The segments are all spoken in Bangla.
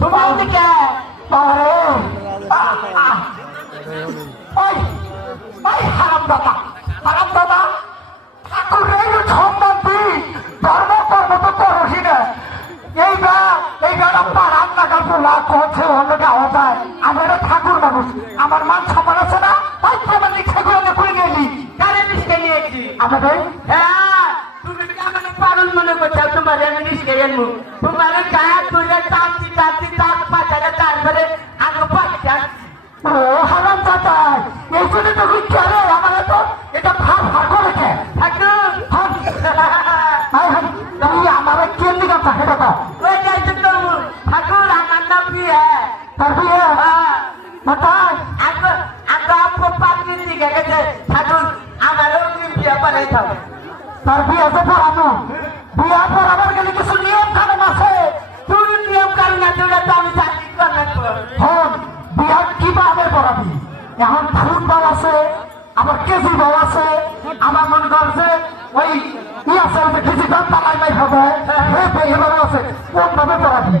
তোমার দিকে হারাম দাদা ঠাকুরের সম্মান দিই ধর্ম কর্ম তো করছি না এইবার রান্না কাপড় লাভ করছে অন্যটা হতায় আমার ঠাকুর মানুষ আমার মান সম্মান আছে না তাই তোমার সেগুলো করে গেলি কারে নিষ্কে নিয়েছি আমাদের হ্যাঁ তুমি আমার পাগল মনে করছো তোমার আমি নিষ্কে আনবো তোমার গায়ে তুলে টানছি তার পাচারে তারপরে আগে পাচ্ছি ও হারাম দাদা এই জন্য তো চলে আমার তো এটা ভাব ভাগ করেছে ঠাকুর তুই আমার কেমনি কথা সেটা তো ওই যাইছে তো ঠাকুর আমার নাম বিয়ে তার বিয়ে মাতাই আগে আপনি পাগলি দিকে গেছে ঠাকুর আমারও বিয়ে পারাইতে হবে তার বিয়ে তো পড়ানো বিয়ে পড়াবার গেলে কিছু নিয়ম কানুন আছে তোর নিয়ম কানুন আছে ওটা তো আমি চাকরি করলাম বিয়া কিভাবে পড়াবি এখন ফুল বাল আছে আবার কেজি বাল আছে আমার মনে করছে ওই ই আছে ডিজিটাল তালাই নাই হবে এভাবে আছে কোনভাবে পড়াবি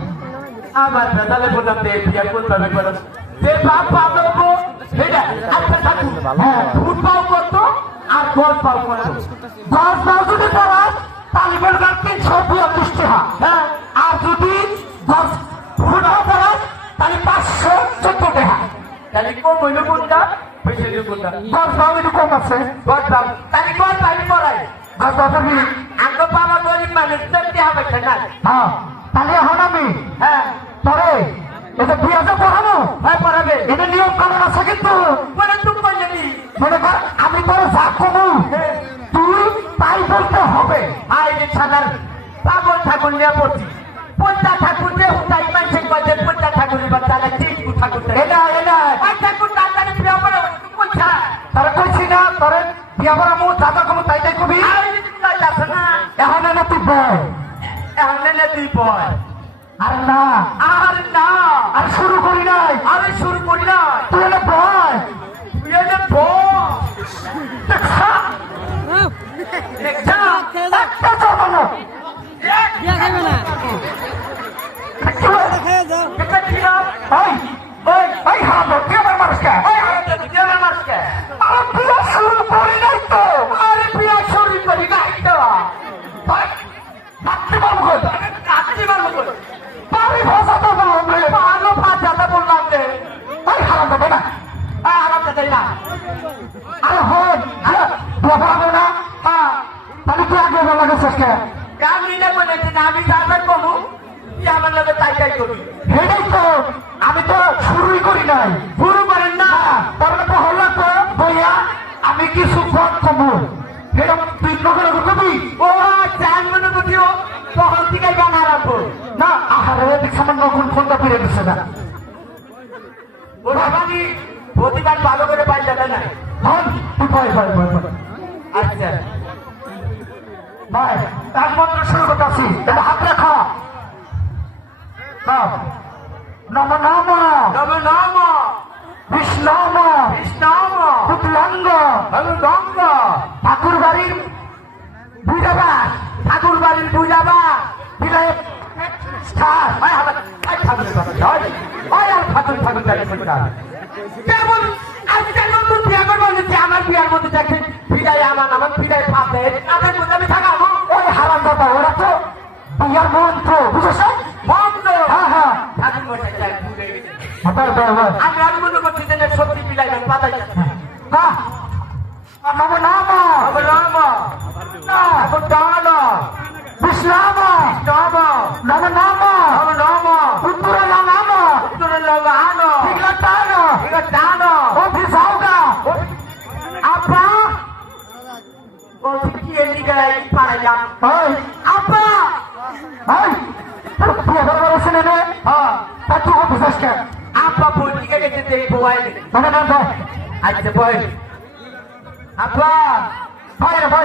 আমার তাহলে বললাম বিয়া কোনভাবে পড়াবি যে বাপ পাবো সেটা আচ্ছা ঠাকুর হ্যাঁ ফুল পাও করতো আর গজ পাও করতো গজ পাও যদি পড়াস তাহলে বলবেন 332 টাকা হ্যাঁ আর যদি গজ ফুল পাও পড়াস তাহলে 514 টাকা তাহলে কম হইল কোনটা বেশি হইল কোনটা গজ পাও একটু কম আছে গজ পাও তাহলে গজ পাই পড়াই গজ পাও তুমি আগে বাবা গরিব মানুষ দেখতে হবে না হ্যাঁ তাহলে এখন আমি হ্যাঁ পরে এটা বিয়াতে পড়াবো হ্যাঁ পড়াবে এটা নিয়ম কানুন আছে কিন্তু মানে তুমি বললি মনে কর আমি তোর যা কমু তুই তাই বলতে হবে আই রে ছানার পাগল ঠাকুর নিয়ে পড়ছি পঞ্চা ঠাকুর যে হুতাই মানুষের কাছে পঞ্চা ঠাকুর বাচ্চারা ঠিক ঠাকুর এটা আর ঠাকুর তাড়াতাড়ি বিয়া পড়াবো তুই কইছা তারা কইছি না তোরে বিয়া পড়াবো দাদা কমু তাই কবি আর তুই যাস না এখন না তুই বল এখন না তুই বল আর না আর শুরু করি নাই তুই এলে বল আমি তো শুরুই করি নাই শুরু করেন না তারপরে হল তো বইয়া আমি কিছু ফোন কমু এরকম তুই নগর কবি ও চান মনে বুঝিও তখন থেকে গান আরম্ভ না আহারে সামান্য নকুল ফোনটা ফিরে দিচ্ছে না আমি প্রতিদান ভালো করে পাই যাবে না তুই আচ্ছা ভাই একমাত্র শুরু করতেছি এটা হাত রাখা নম নম নম নম বিষ্ণম পুতলাঙ্গ ঠাকুর বাড়ির বুঝাবা বিলয় আমার বিয়ার মধ্যে দেখেন বিদায় আমার বিদায় পাবে তাদের মধ্যে আমি থাকাবো ওই হারাম দাদা ওরা তো বিয়ার মন্ত্র বুঝেছ মন্ত্র হ্যাঁ আমি মনে করছি যে সত্যি বিলাইবেন পাতাই নম নাম বিষ্ণাম নম নাম উত্তরে নাম টান অভিসাওগা আপা বলছি কি এলি গাই পারাইলাম আপা শুনে নে তা তুই অভিশ্বাস কর আপা বলছি গেছে দেই বয় মানে না আচ্ছা বয় আপা ভাই